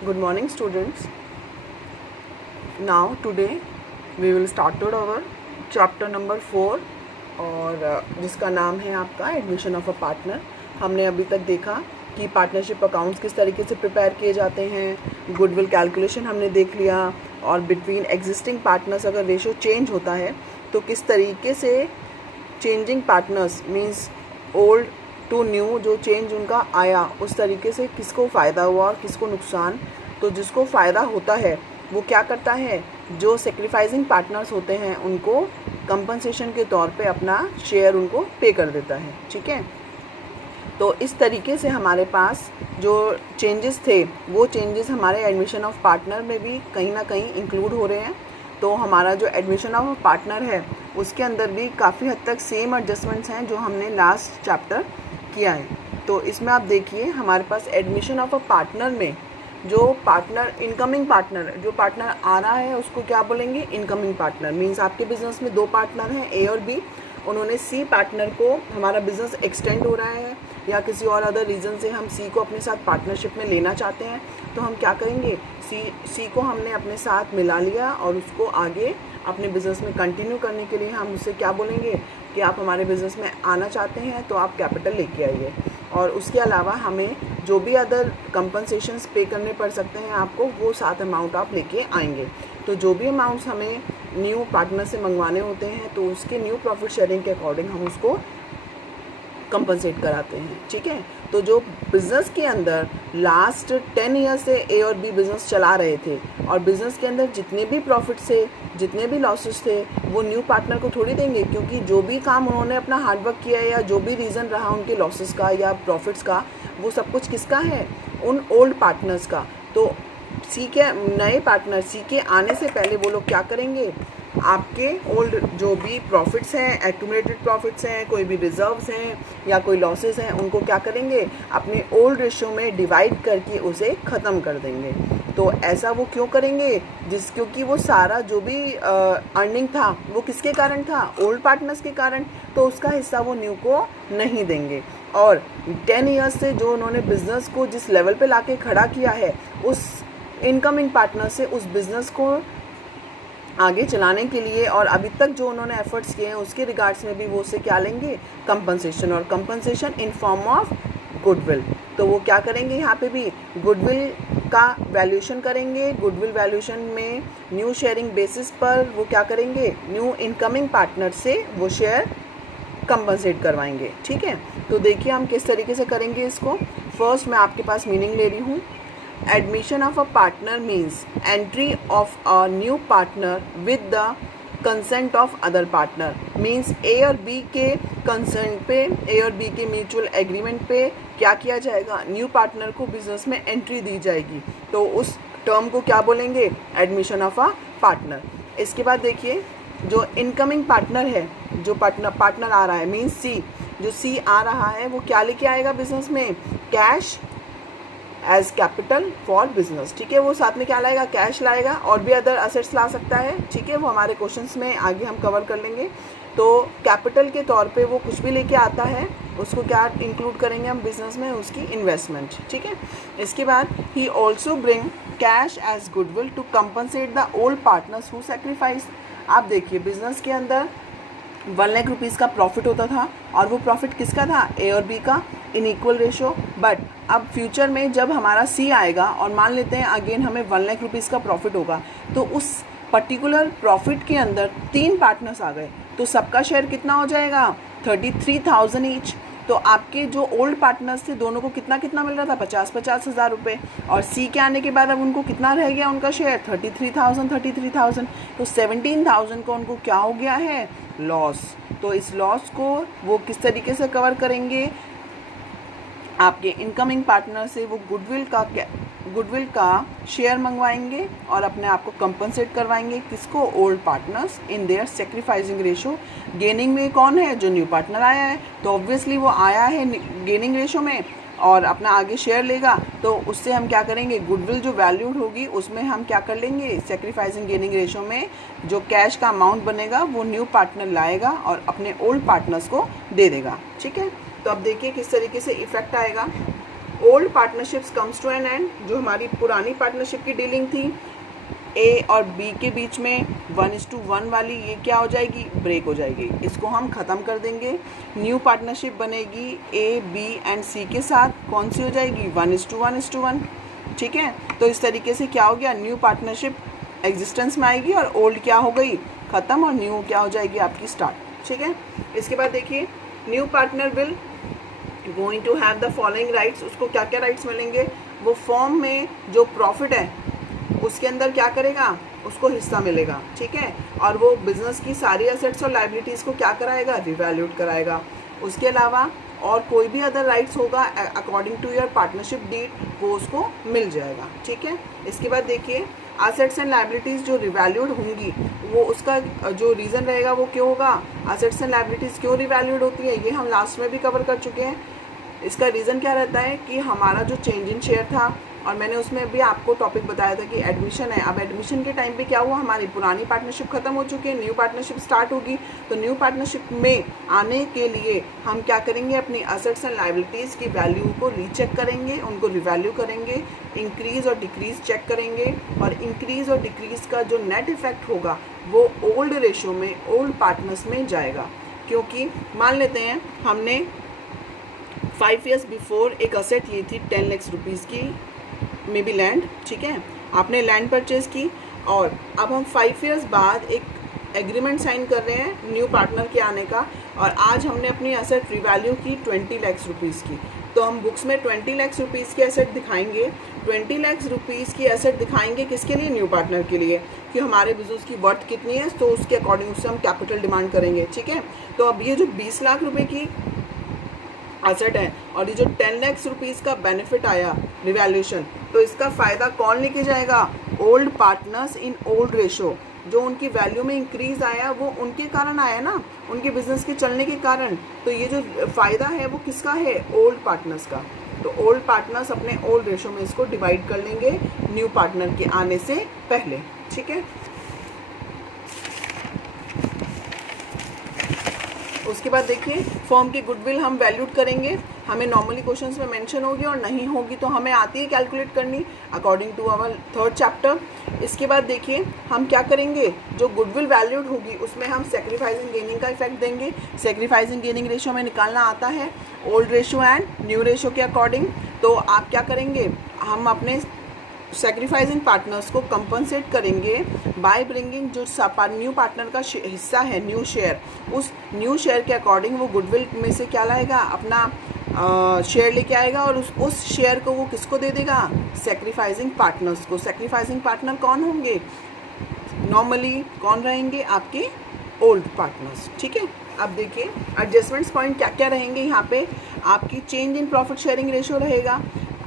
Good morning, students. Now today we will start our chapter number 4 और जिसका नाम है आपका एडमिशन ऑफ अ पार्टनर। हमने अभी तक देखा कि पार्टनरशिप अकाउंट्स किस तरीके से प्रिपेयर किए जाते हैं, गुडविल कैलकुलेशन हमने देख लिया, और बिटवीन एग्जिस्टिंग पार्टनर्स अगर रेशो चेंज होता है तो किस तरीके से changing partners means old to new जो चेंज उनका आया उस तरीके से किसको फ़ायदा हुआ और किसको नुकसान। तो जिसको फ़ायदा होता है वो क्या करता है, जो सेक्रीफाइसिंग पार्टनर्स होते हैं उनको कंपनसेशन के तौर पे अपना शेयर उनको पे कर देता है। ठीक है, तो इस तरीके से हमारे पास जो चेंजेस थे वो चेंजेस हमारे एडमिशन ऑफ पार्टनर में भी कहीं ना कहीं इंक्लूड हो रहे हैं। तो हमारा जो एडमिशन ऑफ पार्टनर है उसके अंदर भी काफ़ी हद तक सेम एडजस्टमेंट्स हैं जो हमने लास्ट चैप्टर किया है। तो इसमें आप देखिए हमारे पास एडमिशन ऑफ अ पार्टनर में जो पार्टनर इनकमिंग पार्टनर जो पार्टनर आ रहा है उसको क्या बोलेंगे, इनकमिंग पार्टनर। मीन्स आपके बिजनेस में दो पार्टनर हैं, ए और बी। उन्होंने सी पार्टनर को, हमारा बिजनेस एक्सटेंड हो रहा है या किसी और अदर रीज़न से हम सी को अपने साथ पार्टनरशिप में लेना चाहते हैं, तो हम क्या करेंगे, सी को हमने अपने साथ मिला लिया और उसको आगे अपने बिज़नेस में कंटिन्यू करने के लिए हम उससे क्या बोलेंगे कि आप हमारे बिज़नेस में आना चाहते हैं तो आप कैपिटल लेके आइए, और उसके अलावा हमें जो भी अदर कंपनसेशंस पे करने पड़ सकते हैं आपको, वो साथ अमाउंट आप लेके आएंगे। तो जो भी अमाउंट्स हमें न्यू पार्टनर से मंगवाने होते हैं तो उसके न्यू प्रॉफिट शेयरिंग के अकॉर्डिंग हम उसको कंपनसेट कराते हैं। ठीक है, तो जो बिज़नेस के अंदर लास्ट 10 ईयर से ए और बी बिज़नेस चला रहे थे और बिज़नेस के अंदर जितने भी प्रॉफिट्स थे, जितने भी लॉसेस थे, वो न्यू पार्टनर को थोड़ी देंगे, क्योंकि जो भी काम उन्होंने अपना हार्डवर्क किया है या जो भी रीज़न रहा उनके लॉसेस का या प्रॉफिट्स का, वो सब कुछ किसका है, उन ओल्ड पार्टनर्स का। तो सी के नए पार्टनर सी के आने से पहले वो लोग क्या करेंगे, आपके ओल्ड जो भी प्रॉफिट्स हैं, एक्यूमुलेटेड प्रॉफिट्स हैं, कोई भी रिजर्व्स हैं या कोई लॉसेस हैं, उनको क्या करेंगे, अपने ओल्ड रेशियो में डिवाइड करके उसे ख़त्म कर देंगे। तो ऐसा वो क्यों करेंगे, क्योंकि वो सारा जो भी अर्निंग था वो किसके कारण था, ओल्ड पार्टनर्स के कारण, तो उसका हिस्सा वो न्यू को नहीं देंगे। और 10 ईयर्स से जो उन्होंने बिज़नेस को जिस लेवल पे लाके खड़ा किया है, उस इनकमिंग पार्टनर से उस बिज़नेस को आगे चलाने के लिए और अभी तक जो उन्होंने एफर्ट्स किए हैं उसके रिगार्ड्स में भी वो उससे क्या लेंगे, कंपनसेशन, और compensation in form of goodwill. तो वो क्या करेंगे, यहाँ पे भी गुडविल का वैल्यूएशन करेंगे। गुडविल वैल्यूएशन में न्यू शेयरिंग बेसिस पर वो क्या करेंगे, न्यू इनकमिंग पार्टनर से वो शेयर कंपनसेट करवाएंगे। ठीक है, तो देखिए हम किस तरीके से करेंगे इसको। फर्स्ट मैं आपके पास मीनिंग ले रही हूँ। Admission of a partner means entry of a new partner with the consent of other partner। means A और B के consent पे, A और B के mutual agreement पे क्या किया जाएगा, न्यू पार्टनर को बिजनेस में एंट्री दी जाएगी। तो उस टर्म को क्या बोलेंगे, एडमिशन ऑफ अ पार्टनर। इसके बाद देखिए जो इनकमिंग पार्टनर है, जो पार्टनर आ रहा है, मीन्स सी, जो सी आ रहा है वो क्या लेके आएगा बिजनेस में, cash as capital for business. ठीक है, वो साथ में क्या लाएगा, कैश लाएगा, और भी अदर असेट्स ला सकता है। ठीक है, वो हमारे क्वेश्चंस में आगे हम कवर कर लेंगे। तो कैपिटल के तौर पे वो कुछ भी लेके आता है उसको क्या इंक्लूड करेंगे हम बिजनेस में, उसकी इन्वेस्टमेंट। ठीक है, इसके बाद he also bring cash as goodwill to compensate the old partners who sacrifice. आप देखिए बिजनेस के अंदर 1 लाख रुपीज़ का प्रॉफिट होता था और वो प्रॉफिट किसका था, ए और बी का, इन इक्वल रेशो। बट अब फ्यूचर में जब हमारा सी आएगा और मान लेते हैं अगेन हमें 1 लाख रुपीज़ का प्रॉफिट होगा, तो उस पर्टिकुलर प्रॉफिट के अंदर 3 पार्टनर्स आ गए, तो सबका शेयर कितना हो जाएगा, 33,000 ईच। तो आपके जो ओल्ड पार्टनर्स थे दोनों को कितना कितना मिल रहा था, 50-50 हज़ार रुपये, और सी के आने के बाद अब उनको कितना रह गया उनका शेयर, 33,000। तो 17,000 का उनको क्या हो गया है, लॉस। तो इस लॉस को वो किस तरीके से कवर करेंगे, आपके इनकमिंग पार्टनर से वो गुडविल का शेयर मंगवाएंगे और अपने आप को कंपनसेट करवाएंगे, किसको, old partners in their sacrificing ratio. Gaining में कौन है, जो न्यू पार्टनर आया है, तो ऑब्वियसली वो आया है गेनिंग रेशो में और अपना आगे शेयर लेगा, तो उससे हम क्या करेंगे, गुडविल जो वैल्यूड होगी उसमें हम क्या कर लेंगे, सेक्रीफाइसिंग गेनिंग रेशो में जो कैश का अमाउंट बनेगा वो न्यू पार्टनर लाएगा और अपने ओल्ड पार्टनर्स को दे देगा। ठीक है, तो अब देखिए किस तरीके से इफेक्ट आएगा। Old partnerships comes to an end, जो हमारी पुरानी पार्टनरशिप की डीलिंग थी ए और बी के बीच में 1:1 वाली, ये क्या हो जाएगी, ब्रेक हो जाएगी, इसको हम ख़त्म कर देंगे। न्यू पार्टनरशिप बनेगी ए बी एंड सी के साथ, कौन सी हो जाएगी, 1:1:1। ठीक है, तो इस तरीके से क्या हो गया, न्यू पार्टनरशिप एग्जिस्टेंस में आएगी और ओल्ड क्या हो गई, ख़त्म, और न्यू क्या हो जाएगी आपकी स्टार्ट। ठीक है, इसके बाद देखिए new partner will going to have the following rights, उसको क्या क्या राइट्स मिलेंगे, वो फॉर्म में जो प्रॉफिट है उसके अंदर क्या करेगा, उसको हिस्सा मिलेगा। ठीक है, और वो बिजनेस की सारी एसेट्स और लाइबिलिटीज़ को क्या कराएगा, रिवैल्यूट कराएगा। उसके अलावा और कोई भी अदर राइट्स होगा according to your partnership deed, वो उसको मिल जाएगा। ठीक है, इसके बाद देखिए एसेट्स एंड लाइबिलिटीज़ जो रिवैल्यूड होंगी, वो उसका जो रीज़न रहेगा वो क्यों होगा, एसेट्स एंड लाइबिलिटीज़ क्यों रिवैल्यूड होती है, ये हम लास्ट में भी कवर कर चुके हैं। इसका रीज़न क्या रहता है कि हमारा जो चेंज इन शेयर था, और मैंने उसमें भी आपको टॉपिक बताया था कि एडमिशन है। अब एडमिशन के टाइम पे क्या हुआ, हमारी पुरानी पार्टनरशिप ख़त्म हो चुकी है, न्यू पार्टनरशिप स्टार्ट होगी। तो न्यू पार्टनरशिप में आने के लिए हम क्या करेंगे, अपनी एसेट्स एंड लाइबिलिटीज़ की वैल्यू को रीचेक करेंगे, उनको रिवैल्यू करेंगे, इंक्रीज़ और डिक्रीज़ चेक करेंगे, और इंक्रीज़ और डिक्रीज़ का जो नेट इफेक्ट होगा वो ओल्ड रेशो में, ओल्ड पार्टनर्स में जाएगा। क्योंकि मान लेते हैं हमने 5 years बिफोर एक असेट ली थी 10 लाख रुपीज़ की, मे बी लैंड। ठीक है, आपने लैंड परचेज की, और अब हम 5 years बाद एक एग्रीमेंट साइन कर रहे हैं न्यू पार्टनर के आने का, और आज हमने अपनी एसेट रिवैल्यू की 20 लाख रुपीज़ की। तो हम बुक्स में 20 लाख रुपीज़ की एसेट दिखाएंगे। 20 लाख रुपीज़ की एसेट दिखाएंगे किसके लिए, न्यू पार्टनर के लिए, कि हमारे बिजनेस की वर्थ कितनी है, तो उसके अकॉर्डिंग उससे हम कैपिटल डिमांड करेंगे। ठीक है, तो अब ये जो 20 लाख रुपए की एसेट है और ये जो 10 लाख रुपीज़ का बेनिफिट आया रिवैल्यूएशन, तो इसका फ़ायदा कौन लेके जाएगा, old partners in old ratio. जो उनकी वैल्यू में इंक्रीज़ आया वो उनके कारण आया ना, उनके बिजनेस के चलने के कारण। तो ये जो फ़ायदा है वो किसका है, ओल्ड पार्टनर्स का। तो ओल्ड पार्टनर्स अपने ओल्ड रेशो में इसको डिवाइड कर लेंगे न्यू पार्टनर के आने से पहले। ठीक है, उसके बाद देखिए फर्म की गुडविल हम वैल्यूड करेंगे, हमें नॉर्मली क्वेश्चंस में मेंशन होगी, और नहीं होगी तो हमें आती है कैलकुलेट करनी according to our 3rd chapter. इसके बाद देखिए हम क्या करेंगे, जो गुडविल वैल्यूड होगी उसमें हम सेक्रीफाइसिंग गेनिंग का इफेक्ट देंगे। सेक्रीफाइसिंग गेनिंग रेशो में निकालना आता है old ratio and new ratio के अकॉर्डिंग। तो आप क्या करेंगे, हम अपने सेक्रीफाइसिंग पार्टनर्स को कंपनसेट करेंगे बाय ब्रिंगिंग जो न्यू पार्टनर का हिस्सा है, न्यू शेयर, उस न्यू शेयर के अकॉर्डिंग वो गुडविल में से क्या लाएगा, अपना शेयर लेके आएगा, और उस शेयर को वो किसको दे देगा, सेक्रीफाइसिंग पार्टनर्स को। सेक्रीफाइसिंग पार्टनर कौन होंगे, नॉर्मली कौन रहेंगे, आपके ओल्ड पार्टनर्स। ठीक है, अब देखिए एडजस्टमेंट्स पॉइंट क्या क्या रहेंगे यहाँ पे, आपकी change in profit sharing ratio रहेगा।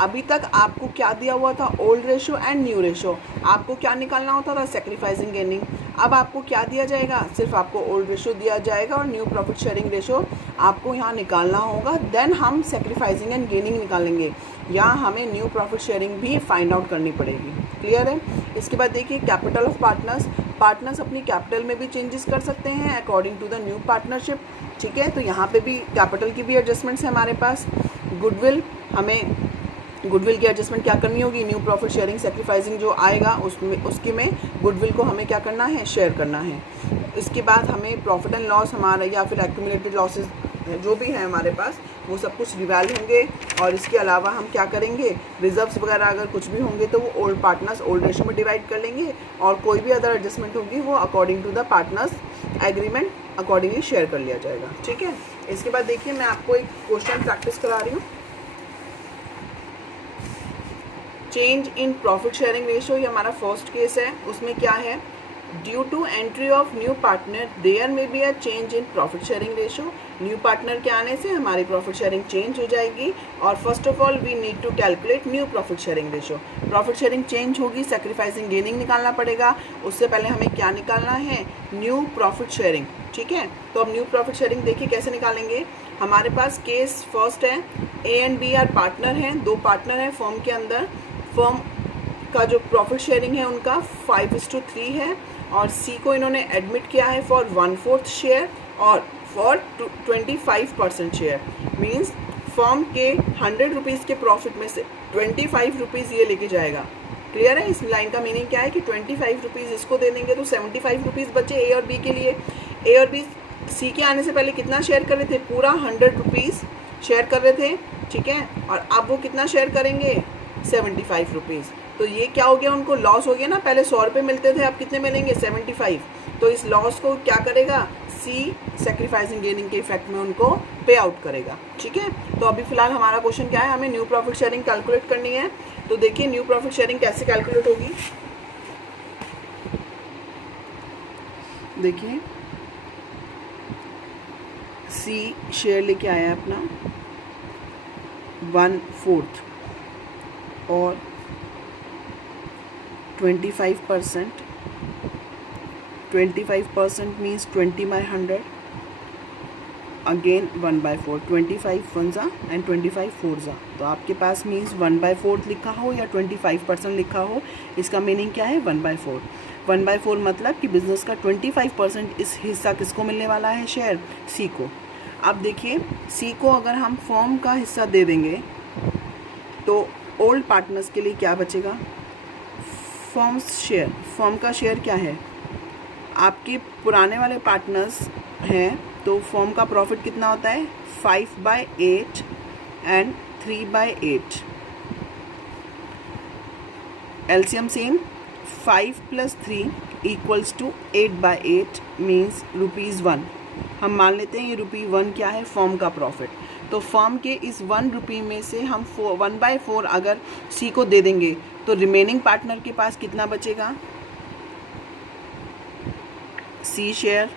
अभी तक आपको क्या दिया हुआ था, old ratio and new ratio, आपको क्या निकालना होता था, सेक्रीफाइसिंग गेनिंग। अब आपको क्या दिया जाएगा, सिर्फ आपको ओल्ड रेशो दिया जाएगा और न्यू प्रॉफिट शेयरिंग रेशो आपको यहाँ निकालना होगा। देन हम सेक्रीफाइसिंग एंड गेनिंग निकालेंगे, या हमें न्यू प्रॉफिट शेयरिंग भी फाइंड आउट करनी पड़ेगी। क्लियर है। इसके बाद देखिए कैपिटल ऑफ पार्टनर्स, पार्टनर्स अपनी कैपिटल में भी चेंजेस कर सकते हैं according to the new partnership. ठीक है, तो यहाँ पे भी कैपिटल की भी एडजस्टमेंट्स है हमारे पास। गुडविल, हमें गुडविल की एडजस्टमेंट क्या करनी होगी, न्यू प्रॉफिट शेयरिंग सेक्रीफाइसिंग जो आएगा उसमें उसके में गुडविल को हमें क्या करना है, शेयर करना है। इसके बाद हमें प्रॉफिट एंड लॉस हमारा या फिर एक्यूमुलेटेड लॉसेस जो भी है हमारे पास वो सब कुछ रिवैल्यू होंगे। और इसके अलावा हम क्या करेंगे, रिजर्व्स वगैरह अगर कुछ भी होंगे तो वो ओल्ड पार्टनर्स ओल्ड रेशो में डिवाइड कर लेंगे, और कोई भी अदर एडजस्टमेंट होगी वो according to the partners agreement accordingly share कर लिया जाएगा। ठीक है, इसके बाद देखिए मैं आपको एक क्वेश्चन प्रैक्टिस करा रही हूँ। Change in profit sharing ratio, ये हमारा फर्स्ट केस है। उसमें क्या है, due to entry of new partner there may be a change in profit sharing ratio. New partner के आने से हमारी प्रॉफिट शेयरिंग चेंज हो जाएगी, और first of all we need to calculate new profit sharing ratio. Profit sharing change होगी, sacrificing gaining निकालना पड़ेगा। उससे पहले हमें क्या निकालना है, न्यू प्रॉफिट शेयरिंग। ठीक है, तो अब न्यू प्रॉफिट शेयरिंग देखिए कैसे निकालेंगे। हमारे पास केस फर्स्ट है, A and B are partner हैं, 2 पार्टनर हैं फर्म के अंदर। फर्म का जो प्रॉफिट शेयरिंग है उनका 5:3 है, और सी को इन्होंने एडमिट किया है फॉर 1/4 शेयर और फॉर 25% शेयर। मीन्स फर्म के 100 रुपीज़ के प्रॉफिट में से 25 रुपीज़ ये लेके जाएगा। क्लियर है? इस लाइन का मीनिंग क्या है कि 25 रुपीज़ इसको दे देंगे तो 75 रुपीज़ बचे ए और बी के लिए। ए और बी सी के आने से पहले कितना शेयर कर रहे थे? पूरा 100 रुपीज़ शेयर कर रहे थे, ठीक है। और अब वो कितना शेयर करेंगे? 75 रुपीज़। तो ये क्या हो गया? उनको लॉस हो गया ना। पहले 100 रुपये मिलते थे, अब कितने मिलेंगे? 75। तो इस लॉस को क्या करेगा? सी सैक्रिफाइसिंग गेनिंग के इफेक्ट में उनको पे आउट करेगा, ठीक है। तो अभी फिलहाल हमारा क्वेश्चन क्या है? हमें न्यू प्रॉफिट शेयरिंग कैलकुलेट करनी है। तो देखिए न्यू प्रॉफिट शेयरिंग कैसे कैलकुलेट होगी। देखिए सी शेयर लेके आया अपना 1/4 और 25%। 25% मीन्स 20/100 अगेन 1/4। 25 1 एंड 25 4। तो आपके पास मीन्स 1/4 लिखा हो या 25% लिखा हो, इसका मीनिंग क्या है? 1/4। 1/4 मतलब कि बिजनेस का 25% इस हिस्सा किसको मिलने वाला है? शेयर सी को। अब देखिए सी को अगर हम फर्म का हिस्सा दे देंगे तो ओल्ड पार्टनर्स के लिए क्या बचेगा? Firms share. फर्म का शेयर क्या है? आपके पुराने वाले पार्टनर्स हैं तो फर्म का प्रॉफिट कितना होता है? 5/8 एंड 3/8। LCM same 5 + 3 = 8/8 means ₹1। हम मान लेते हैं ये ₹1 क्या है? फर्म का प्रॉफिट। तो फर्म के इस 1 रुपये में से हम 1/4 अगर सी को दे देंगे तो रिमेनिंग पार्टनर के पास कितना बचेगा? सी शेयर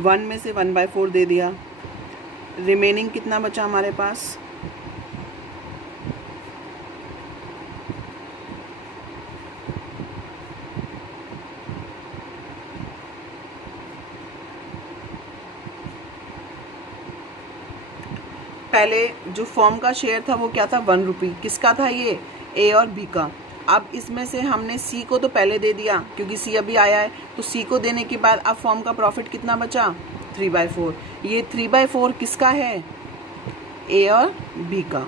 1 में से 1/4 दे दिया, रिमेनिंग कितना बचा हमारे पास? पहले जो फर्म का शेयर था वो क्या था? 1 रुपये। किसका था ये? ए और बी का। अब इसमें से हमने सी को तो पहले दे दिया क्योंकि सी अभी आया है, तो सी को देने के बाद अब फर्म का प्रॉफिट कितना बचा? 3/4। ये 3/4 किसका है? ए और बी का।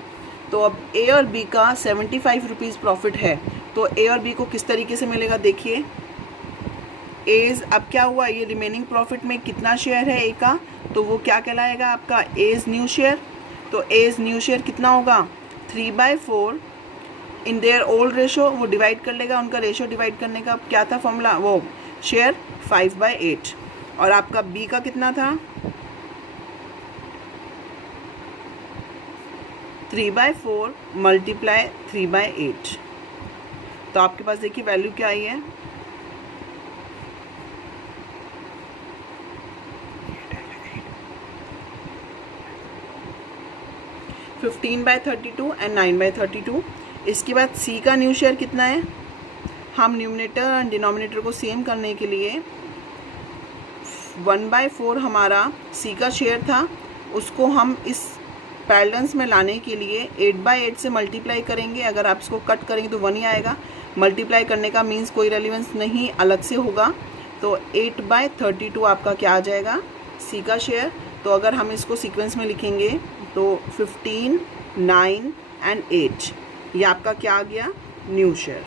तो अब ए और बी का 75 रुपीज़ प्रॉफिट है, तो ए और बी को किस तरीके से मिलेगा? देखिए एज अब क्या हुआ? ये रिमेनिंग प्रॉफिट में कितना शेयर है ए का? तो वो क्या कहलाएगा आपका? As new share. तो एज न्यू शेयर कितना होगा? 3/4 इन देयर ओल्ड रेशो। वो डिवाइड कर लेगा, उनका रेशो डिवाइड करने का क्या था फॉर्मूला? वो शेयर 5/8। और आपका बी का कितना था? 3/4 × 3/8। तो आपके पास देखिए वैल्यू क्या आई है? 15/32 एंड 9/32। इसके बाद सी का न्यू शेयर कितना है? हम न्यूमिनेटर और डिनोमिनेटर को सेम करने के लिए 1/4 हमारा सी का शेयर था, उसको हम इस बैलेंस में लाने के लिए 8/8 से मल्टीप्लाई करेंगे। अगर आप इसको कट करेंगे तो 1 ही आएगा। मल्टीप्लाई करने का मीन्स कोई रेलिवेंस नहीं, अलग से होगा। तो 8/32 आपका क्या आ जाएगा? सी का शेयर। तो अगर हम इसको सीक्वेंस में लिखेंगे तो 15, 9 एंड 8, ये आपका क्या आ गया? New share.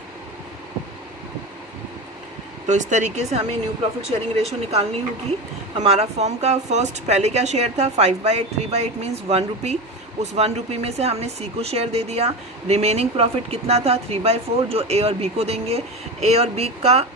तो इस तरीके से हमें न्यू प्रॉफिट शेयरिंग रेशो निकालनी होगी। हमारा फर्म का फर्स्ट पहले क्या शेयर था? 5/8। 3/8 मीन्स 1 रुपी। उस 1 रुपी में से हमने सी को शेयर दे दिया। रिमेनिंग प्रॉफिट कितना था? 3/4 जो ए और बी को देंगे। ए और बी का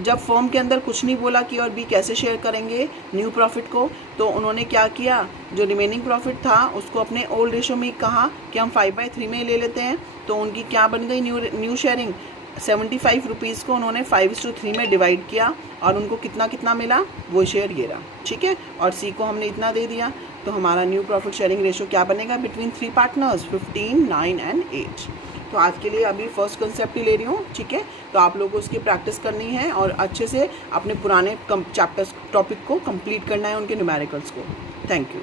जब फर्म के अंदर कुछ नहीं बोला कि और बी कैसे शेयर करेंगे न्यू प्रॉफिट को, तो उन्होंने क्या किया? जो रिमेनिंग प्रॉफिट था उसको अपने ओल्ड रेशो में कहा कि हम 5/3 में ले लेते हैं। तो उनकी क्या बन गई? New sharing. 75 रुपीज़ को उन्होंने 5:3 में डिवाइड किया और उनको कितना कितना मिला? वो शेयर ये रहा, ठीक है। और सी को हमने इतना दे दिया। तो हमारा न्यू प्रॉफिट शेयरिंग रेशो क्या बनेगा? Between 3 partners 15, 9 and 8। तो आज के लिए अभी फर्स्ट कंसेप्ट ही ले रही हूँ, ठीक है। तो आप लोगों को उसकी प्रैक्टिस करनी है और अच्छे से अपने पुराने चैप्टर्स टॉपिक को कंप्लीट करना है, उनके न्यूमेरिकल्स को। Thank you.